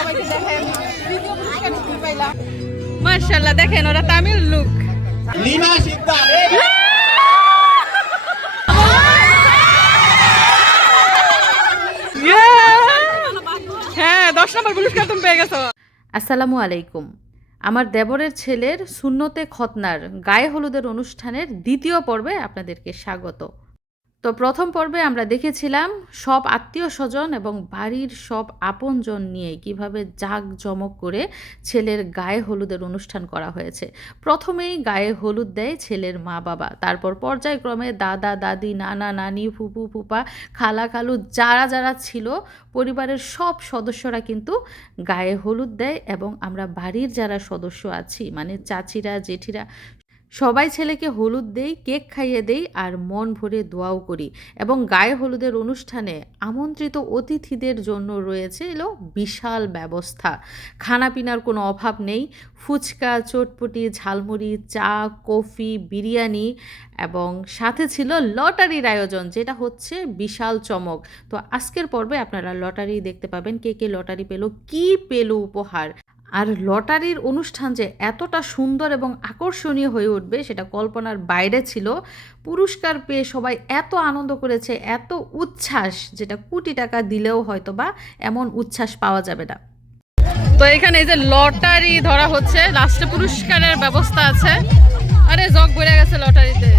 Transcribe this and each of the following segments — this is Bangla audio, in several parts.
সবাইকে দেখেন দ্বিতীয় পুরস্কার কি পাইলাম মাশাআল্লাহ দেখেন ওরা তামিল লুক লিমা শিকদার হ্যাঁ 10 নম্বর পুরস্কার তুমি পেয়ে গেছো। আসসালামু আলাইকুম। আমার দেবরের ছেলের সুন্নতে খতনার গায়ে হলুদের অনুষ্ঠানের দ্বিতীয় পর্বে আপনাদেরকে স্বাগত। তো প্রথম পর্বে আমরা দেখেছিলাম সব আত্মীয় স্বজন এবং বাড়ির সব আপনজন নিয়ে কিভাবে জাঁকজমক করে ছেলের গায়ে হলুদের অনুষ্ঠান করা হয়েছে। প্রথমেই গায়ে হলুদ দেয় ছেলের মা বাবা, তারপর পর্যায়ক্রমে দাদা দাদি নানা নানি ফুপু ফুপা খালা খালু যারা যারা ছিল পরিবারের সব সদস্যরা কিন্তু গায়ে হলুদ দেয় এবং আমরা বাড়ির যারা সদস্য আছি মানে চাচিরা জেঠিরা সবাই ছেলেকে হলুদ দেই, কেক খাইয়ে দেই আর মন ভরে দোয়াও করি। এবং গায়ে হলুদের অনুষ্ঠানে আমন্ত্রিত অতিথিদের জন্য রয়েছে এলো বিশাল ব্যবস্থা। খানাপিনার কোনো অভাব নেই, ফুচকা চটপটি ঝালমুড়ি চা কফি বিরিয়ানি এবং সাথে ছিল লটারির আয়োজন, যেটা হচ্ছে বিশাল চমক। তো আজকের পর্বে আপনারা লটারি দেখতে পাবেন, কে কে লটারি পেল, কি পেল উপহার। আর লটারির অনুষ্ঠান যে এতটা সুন্দর এবং আকর্ষণীয় হয়ে উঠবে সেটা কল্পনার বাইরে ছিল। পুরস্কার পেয়ে সবাই এত আনন্দ করেছে, এত উচ্ছ্বাস, যেটা কোটি টাকা দিলেও হয়তো বা এমন উচ্ছ্বাস পাওয়া যাবে না। তো এখানে এই যে লটারি ধরা হচ্ছে, লাস্টে পুরস্কারের ব্যবস্থা আছে। আরে জগ ভরে গেছে লটারিতে।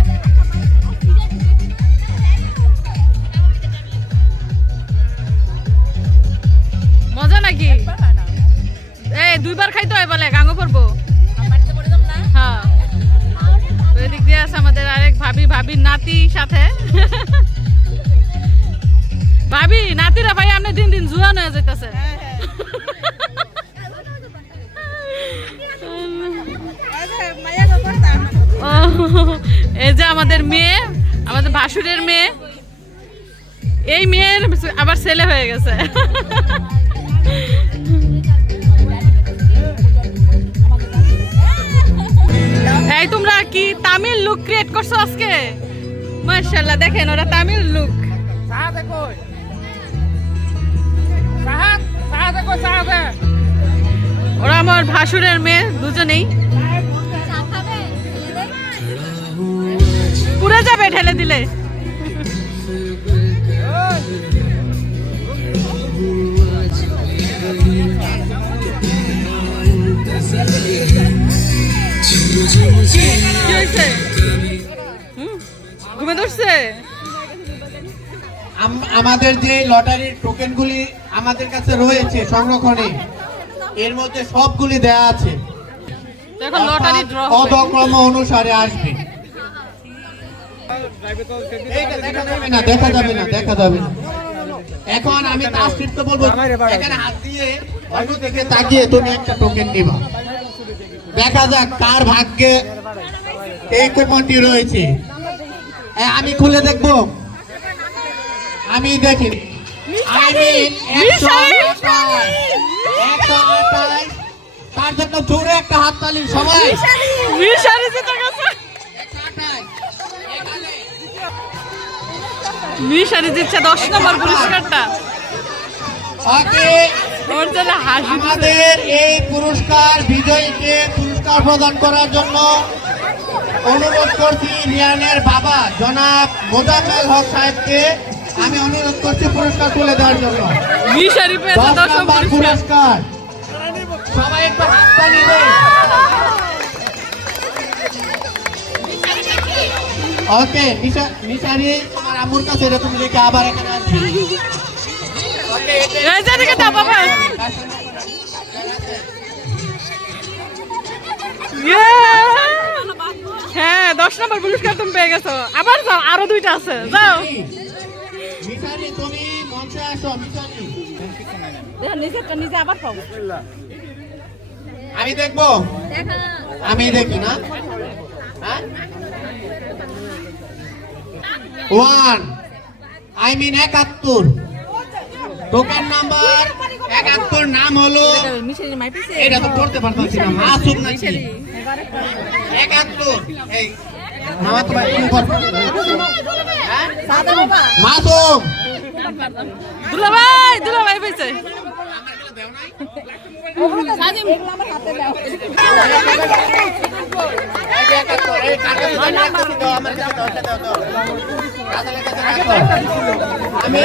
মজা নাকি? এই দুইবার খাইতে হয় বলে গাঙ্গ করবো। হ্যাঁ এদিক দিয়ে আছে আমাদের আরেক ভাবি, ভাবির নাতি সাথে। ভাবি নাতিরা ভাই আপনি দিন দিন জুয়ান হয়ে যাইতেছে। এই যে আমাদের মেয়ে, আমাদের ভাসুরের মেয়ে, এই মেয়ের আবার ছেলে হয়ে গেছে। এই তোমরা কি তামিল লুক ক্রিয়েট করছো আজকে? মাশাআল্লাহ দেখেন ওরা তামিল লুক। ওরা আমার ভাসুরের মেয়ে দুজনেই। পুরো যাবে ঢেলে দিলে। ঘুমে ধরছে। আমাদের যে লটারির টোকেনগুলি আমাদের কাছে রয়েছে সংরক্ষণে, এর মধ্যে সবগুলি দেয়া আছে। এখন লটারি ড্র পদক্রম অনুসারে আসবে। দেখা যাবে না, দেখা যাবে না। এখন আমি তাসকিরত বলবো, এখানে হাত দিয়ে অন্য দিকে তাকিয়ে তুমি একটা টোকেন নিবা। দেখা যাক কার ভাগ্যে এই কুপনটি রয়েছে। আমি খুলে দেখবো, আমি দেখি। তার জন্য জোরে একটা হাততালি সবাই। মিশারি দিচ্ছে 10 নম্বর পুরস্কারটা। আমাদের এই পুরস্কার বিজয়ীকে পুরস্কার প্রদান করার জন্য অনুরোধ করছি রিয়ানের বাবা জনাব মোজাম্মেল হক সাহেবকে আমি অনুরোধ করছি পুরস্কার তুলে দেওয়ার জন্য। 10 নম্বর পুরস্কার সবাই একটু হাততালি দেন। ওকে মিশারি তোমার আম্মুর কাছে এরকম লিখে আবার এখানে আসবে। হ্যাঁ 10 নম্বর পুরস্কার তুমি পেয়ে গেছো। আবার যাও, আরো দুইটা আছে, যাও। মিশারি তুমি মঞ্চে আসো। মিশারি নিজে আবার পাও। আমি দেখবো, আমি দেখি না। 71 টোকেন নাম্বার 71 নাম হলো, এটা তো পড়তে পারতাছি না, মাসুম নাকি 71। এই নামা তো ভাই মাসুম দুলাভাই দুলাভাই পেয়েছে। আমি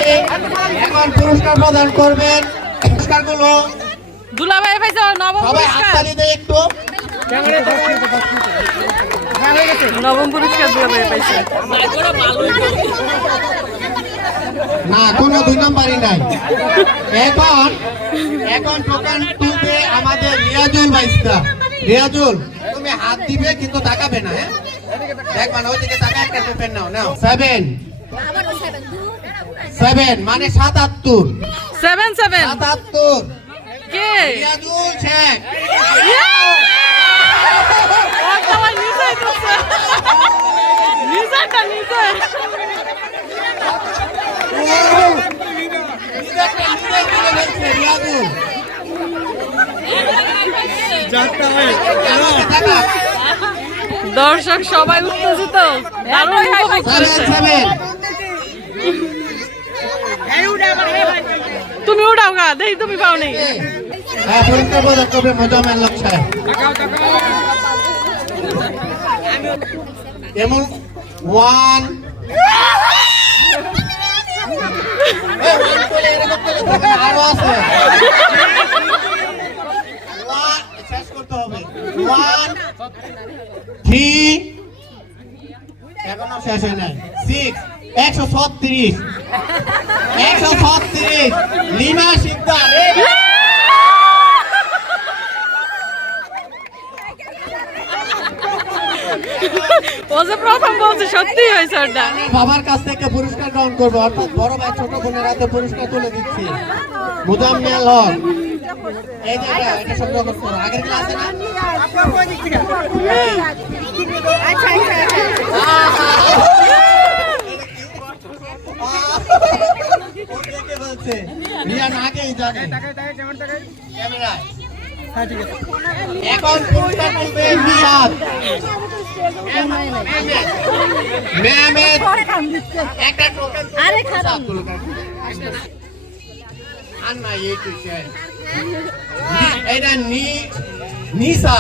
এখন পুরস্কার প্রদান করবেন। পুরস্কারগুলো দুলাভাই পাইছে নবম সবাই পুরস্কার। হাততালি দেয় একটু। নবম পুরস্কার দুলাভাই পাইছে। না, কোনো 2 নম্বরই নাই। এখন এখন টোকেন তুলবে আমাদের রিয়াজুল ভাইস্তা। রিয়াজুল, তুমি হাত দিবে কিন্তু তাকাবে না, হ্যাঁ? দেখবা না, ওইদিকে তাকা, একটা টোকেন নাও। নাও 7 মানে 77। 77 কে? রিয়াজুল শেখ। সবাই নিচে দিচ্ছে। নিচেটা নিচে। রিয়াজুল দর্শক সবাই উত্তেজিত, দারুণ উপভোগ করেছে। 7 তুমি উঠাও গা, দেখি তুমি পাও নেই। হ্যাঁ, পুরস্কার প্রদান করবে মোজাম্মেল হক সাহেব। এমন 1 আরো আছে। শেষ করতে হবে। 1 3 এখনো শেষ হয় নাই। 6 136 লিমা শিকদার। ও যে প্রথম বলছে সত্যি হয়েছে ওটা। বাবার কাছ থেকে পুরস্কার গ্রহণ করবো, অর্থাৎ বড় ভাই ছোট বোনের হাতে পুরস্কার তুলে দিচ্ছি। মোজাম্মেল হক, এই যে এটা সংগ্রহ করো। আগের ক্লাসে না বলছে রিয়ান আগেই জানে। ক্যামেরায় এখন পুরস্কার করবে নিয়াদ। মেহমেদ একটা টোকেন আরে খারাপ আর না এই তুই এটা নিসা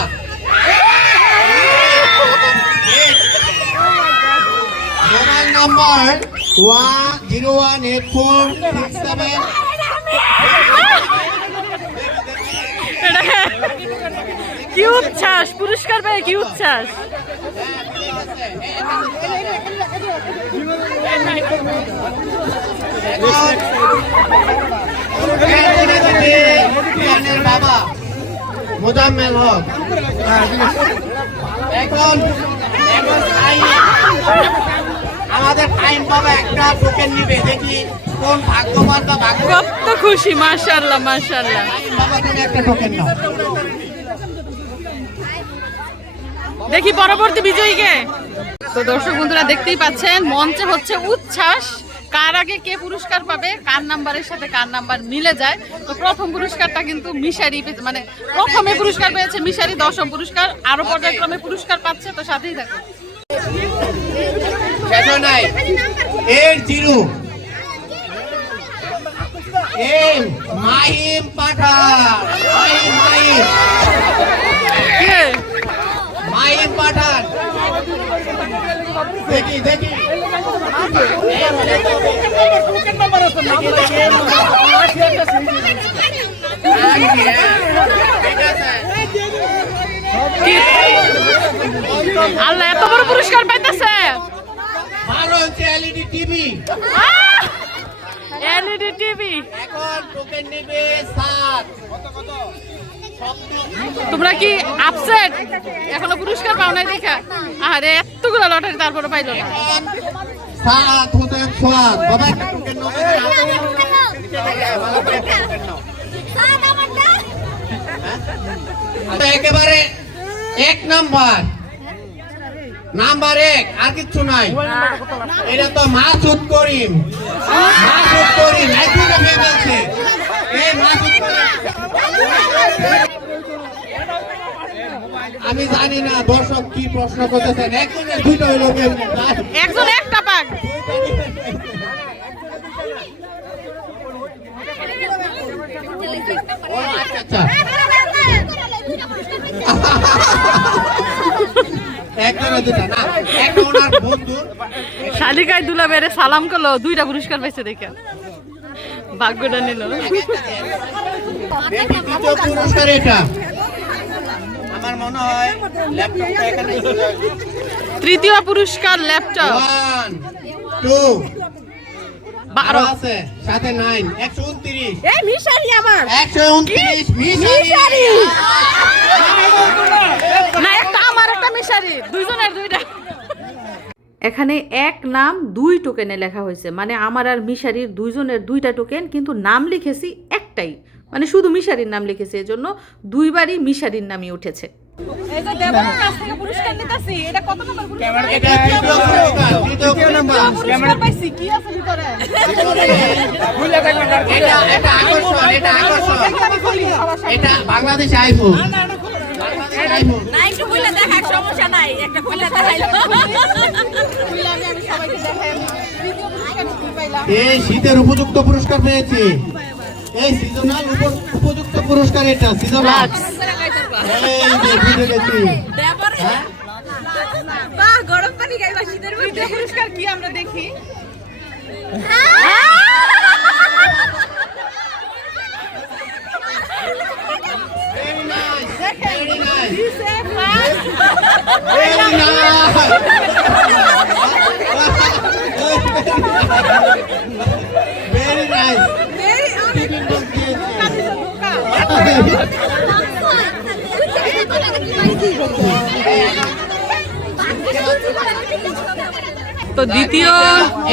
মোবাইল নাম্বার 018467। কি উচ্ছ্বাস, পুরস্কার পেয়ে কি উচ্ছ্বাস। বাবা মোজাম্মেল হক এখন আমাদের টাইম বাবা একটা টোকেন নিবে, দেখি কোন ভাগ্যবান বা ভাগ্য। কত খুশি, মাশাআল্লাহ মাশাআল্লাহ। বাবা তুমি একটা টোকেন নাও। দেখি পরবর্তী বিজয়ীকে। তো দর্শক বন্ধুরা দেখতেই পাচ্ছেন মঞ্চে হচ্ছে উচ্ছ্বাস, কার আগে কে পুরস্কার পাবে, কার নাম্বারের সাথে কার নাম্বার মিলে যায়। তো প্রথম পুরস্কারটা কিন্তু মিশারি, মানে প্রথমে পুরস্কার পেয়েছে মিশারি, 10ম পুরস্কার, আরো পর্যায়ক্রমে পুরস্কার পাচ্ছে। তো সাথেই থাকো। শেষ নাই 80 এম মাহিম পাঠান। কে? মাহিম পাঠান। দেখি আল্লাহ, এত বড় পুরস্কার পাইতেছে। 12 inch LED TV. LED TV. এখন টোকেন নেবে 7। তোমরা কি আপসেট এখনো পুরস্কার পাও নাই দেখা? আরে এতগুলো লটারি তারপরে পাইলো না। 7 হোসেন সোহাগ। বাবা একটা টোকেন নাও। একেবারে 1 নাম্বার 1 আর কিচ্ছু নাই। এটা তো মাসুদ করিম। একদিকে মেয়ে বলছে এই মাসুদ করিম। আমি জানি না দর্শক কি প্রশ্ন করতেছেন। একজনের দুইটা হইলো একজন একটা পাক। ও আচ্ছা আচ্ছা একটা না দুটা না একটা ওনার বন্ধু শালিকায় দুলা বেড়ে সালাম করলো, 2টা পুরস্কার পাইছে দেখে ভাগ্যটা নিল। দেখি দ্বিতীয় পুরস্কার এটা আমার মনে হয় ল্যাপটপটা এখানে তৃতীয় পুরস্কার ল্যাপটপ 1 2 12 আছে সাথে 9 129 এই মিশারি আমার 129 মিশারি না, একটা আমার একটা মিশারি, দুইজনের 2টা। এখানে এক নাম 2 টোকেনে লেখা হয়েছে, মানে আমার আর মিশারির দুইজনের 2টা টোকেন, কিন্তু নাম লিখেছি একটাই, মানে শুধু মিশারির নাম লিখেছি, এজন্য 2বারই মিশারির নামই উঠেছে। এই যে দেবরের কাছ থেকে পুরস্কার নিতেছি, এটা কত নম্বর পুরস্কার? এটা তৃতীয় নাম্বার পুরস্কার পাইছি, কি আছে ভিতরে? এটা আকর্ষণ আমি খুলি সবার সামনে। এটা বাংলাদেশ আইফোন আইফোন না একটু খুলে দেখাক, সমস্যা নাই, একটা খুলে দেখাইলো। খুলে আমি সবাইকে দেখাই। তৃতীয় পুরস্কার কি পাইলাম? এই শীতের উপযুক্ত পুরস্কার পেয়েছি, এই সিজনাল উপযুক্ত পুরস্কার, এটা সিজনাল এই যে বুঝে গেছি দেবরে হ্যাঁ? বাহ, গরম পানি গাইবা শীতের মধ্যে। তৃতীয় পুরস্কার কি আমরা দেখি? Very nice, very nice, This a class. very nice. Very nice. এই অনেক তো দ্বিতীয়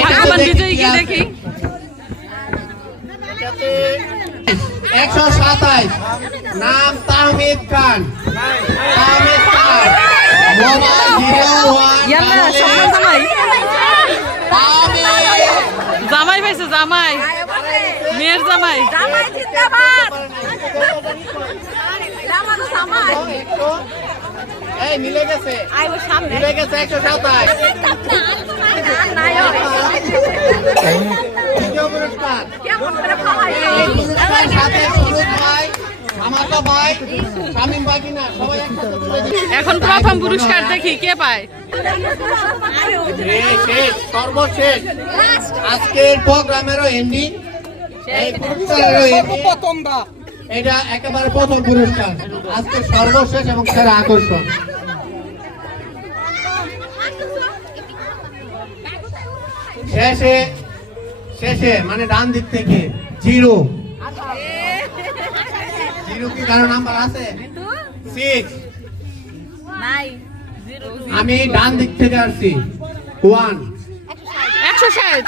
ভাগ্যবান বিজয়ীকে দেখি। 127 নাম তাহমিদ খান, তাহমিদ খান মোবাইল 01 ইয়াল্লা, সম্মান জামাই, তাহমিদ জামাই পাইছে, জামাই, মেয়ের জামাই। জামাই জিন্দাবাদ, জামাই তো জামাই। এই মিলে গেছে, আই ও সামনে মিলে গেছে 127 নাই হয় দ্বিতীয় পুরস্কার কেমন করে খাওয়াই এই পুরস্কার সাথে সুরজ ভাই, আমাতো ভাই, শামিম ভাই কিনা সবাই একসাথে তুলে দিই। এখন প্রথম পুরস্কার দেখি কে পায়। শেষ সর্বশেষ আজকের প্রোগ্রামেরও এন্ডিং, এই পুরস্কারেরও এন্ডিং, এটা একেবারে প্রথম পুরস্কার, আজকে সর্বশেষ এবং সেরা আকর্ষণ। শেষে শেষে মানে ডান দিক থেকে 0 কি কারো নাম্বার আছে 6, নাই আমি ডান দিক থেকে আসছি 1 160।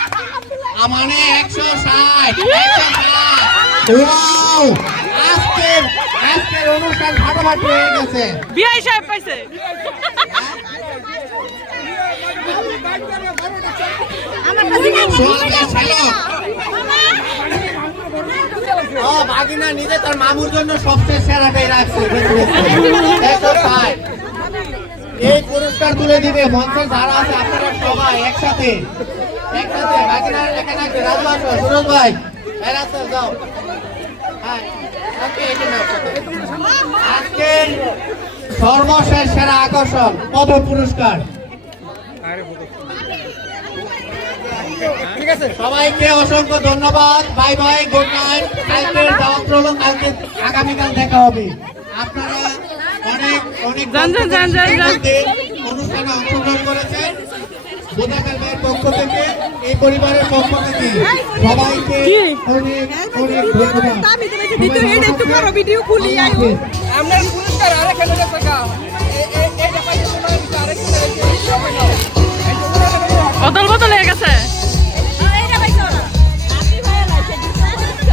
মানে 160 ওয়াও, আজকের অনুষ্ঠান ফাটাফাটি হয়ে গেছে। বিআই সাহেব পাইছে। ও বাগিনা নিজে তার মামুর জন্য সবচেয়ে সেরাটাই রাখছে। 160 এই পুরস্কার তুলে দিবে মঞ্চের যারা আছে আপনারা সবাই একসাথে বাগিনার এখানে আছে। রাজু আসো, সুরজ ভাই, এই রাস্তা যাও। হ্যাঁ, ওকে, এটা নাও। আজকের সর্বশেষ সেরা আকর্ষণ প্রথম পুরস্কার। সবাইকে অসংখ্য ধন্যবাদ, বাই বাই, গুড নাইট। কালকের দাওয়াত রইল, কালকে আগামীকাল দেখা হবে। আপনারা অনেক অনেক যান। অনুষ্ঠানে অংশগ্রহণ করেছেন বোধাকার ভাইয়ের পক্ষ থেকে, এই পরিবারের পক্ষ থেকে সবাইকে অনেক অনেক ধন্যবাদ। ভিডিও খুলি আপনার পুরস্কার আরেকখানে গেছে গা এটা পাইছে তোমার ভিতরে আরেকখানে বদল বদল হয়ে গেছে।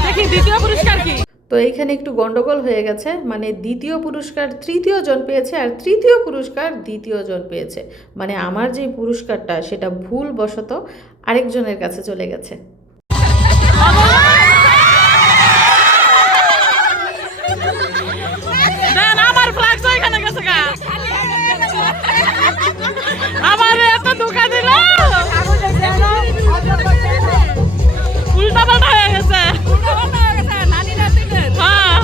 দেখি দ্বিতীয় পুরস্কার কি। তো এইখানে একটু গন্ডগোল হয়ে গেছে, মানে দ্বিতীয় পুরস্কার তৃতীয় জন পেয়েছে আর তৃতীয় পুরস্কার দ্বিতীয় জন পেয়েছে, মানে আমার যে পুরস্কারটা সেটা ভুলবশত আরেকজনের কাছে চলে গেছে। আমার ফ্ল্যাগ তো এখানে গেছে গা, আমার এত ধোকা দিল, উল্টা পাল্টা হয়ে গেছে। হ্যাঁ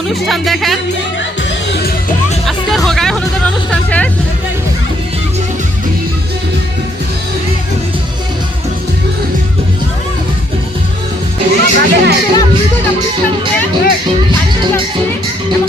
অনুষ্ঠান দেখেন, আজকের গায়ে হলুদের অনুষ্ঠান শেষ। এবং